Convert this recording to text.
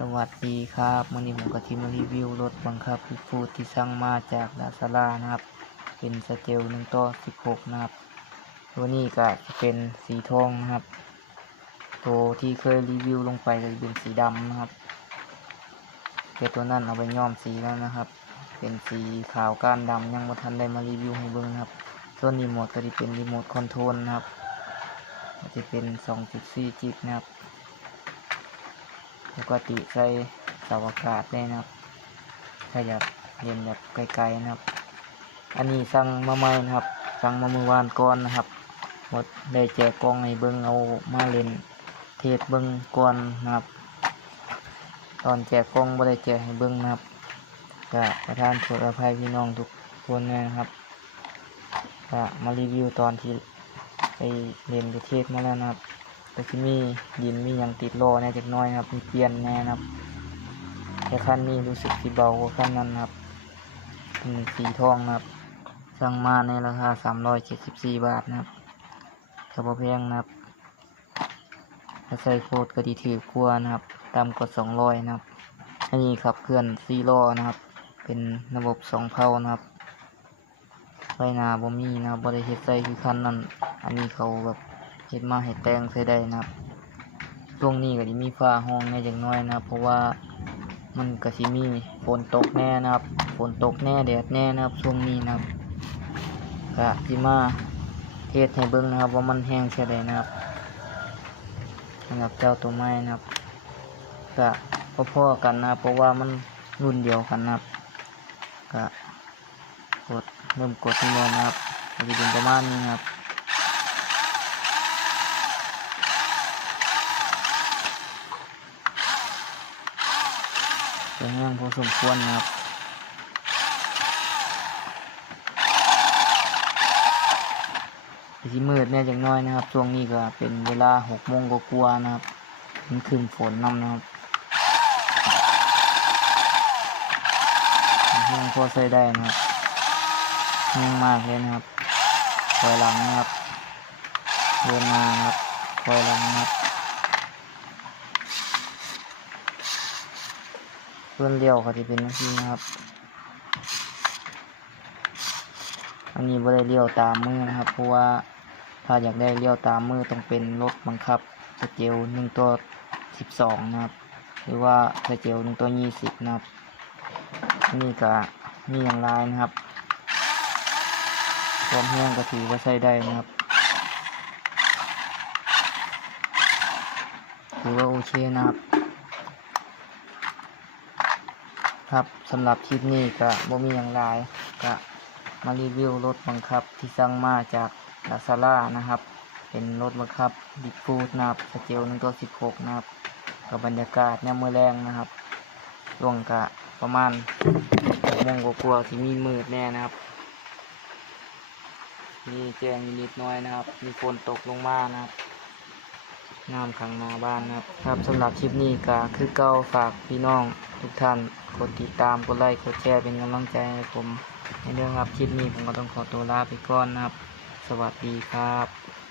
สวัสดีครับมื่อนี้ผมก็ทีมารีวิวรถบังคับฟิฟูที่สั่งมาจากลาซาร่านะครับ เป็นสเกลหนึ่งต่อสิบหกนะครับ ตัวนี้ก็จะเป็นสีทองนะครับ ตัวที่เคยรีวิวลงไปก็จะเป็นสีดำนะครับแต่ตัวนั้นเอาไปย้อมสีแล้วนะครับ เป็นสีขาวก้านดำยังไม่ทันได้มารีวิวให้เบิ่งครับส่วนรีโมทก็จะเป็นรีโมทคอนโทรลนะครับจะเป็น2.4จิกนะครับ ปกติใส่เสาอากาศได้นะครับถ้าอยากเรียนแบบไกลๆนะครับ อันนี้สั่งมาใหม่นะครับ สั่งมาเมื่อวานก่อนนะครับหมดได้แจกกล้องให้เบิ้งเอามาเล่นเทศเบิ้งก่อนนะครับ ตอนแจกกล้องไม่ได้แจกให้เบิ้งนะครับก็ประทานโทษอภัยพี่น้องทุกคนนะครับก็มารีวิวตอนที่ไปเรียนไปเทศมาแล้วนะครับ แต่ที่มีดินมีอย่างติดโลแน่จักน้อยครับมีเปลี่ยนแน่นะครับแต่ขั้นนี้รู้สึกสีเบากว่าขั้นนั้นครับเป็นสีทองนะครับ สั่งมาในราคาสามร้อยเจ็ดสิบสี่บาทนะครับถ้าพอแพงนะครับถ้าใส่โคดก็ดีถือกลัวนะครับตามกดสองร้อยนะครับอันนี้ครับเคลื่อนซีล้อนะครับ เป็นระบบสองเพานะครับไฟหน้าบ่มีนะครับบริเฮ็ดใส่คือคันนั้นอันนี้เขาแบบ เฮ็ดมาให้แตงใส่ได้นะครับช่วงนี้ก็จะมีฟ้าห้องในจังน้อยนะเพราะว่ามันก็สิมีฝนตกแน่นะครับฝนตกแน่แดดแน่นะครับช่วงนี้นะครับก็สิมาเทศให้เบิ่งนะครับ ว่ามันแห้งแค่ใดนะครับสำหรับเจ้าตัวไม้นะครับก็พ่อๆกันนะเพราะว่ามันรุ่นเดียวกันนะครับก็กดเริ่มกดที่มือนะครับจะเป็นประมาณนี้นะครับ สวยงามพอสมควรนะครับที่มืดเนี่ยจังน้อยนะครับ ช่วงนี้ก็เป็นเวลาหกโมงกว่าๆนะครับมันขึ้นฝนน้ำนะครับแห้งพอใส่ได้นะครับแห้งมากเลยนะครับคอยหลังนะครับเดินมาครับคอยหลังนะครับ เพื่อนเลี้ยวเขาจะเป็นนักที่นะครับ อันนี้ไม่ได้เลี้ยวตามมือนะครับ เพราะว่าถ้าอยากได้เลี้ยวตามมือต้องเป็นรถบังคับสเกลหนึ่งตัวสิบสองนะครับ หรือว่าสเกลหนึ่งตัวยี่สิบนะครับนี่ก็มีอย่างไรนะครับความแห้งก็ถือว่าใช้ได้นะครับถือว่าโอเคนะครับ ครับสำหรับคลิปนี้ก็บ่มีอย่างไรก็มารีวิวรถบังคับที่สั่งมาจากลาซาร่านะครับ เป็นรถบังคับบิ๊กฟูดนะครับสเกลหนึ่งตัวสิบหกนะครับกับบรรยากาศเนี่ยมือแรงนะครับช่วงกะประมาณหกโมงกว่าๆที่มีมืดแน่นะครับมีแจ้งนิดหน้อยนะครับ มีฝนตกลงมานะครับน้ำขังหน้าบ้านนะครับ ครับสำหรับคลิปนี้ก็คือเก้าฝากพี่น้องทุกท่าน กดติดตาม กดไลค์ กดแชร์เป็นกำลังใจให้ผมในเรื่องครับคลิปนี้ผมก็ต้องขอตัวลาไปก่อนนะครับ สวัสดีครับ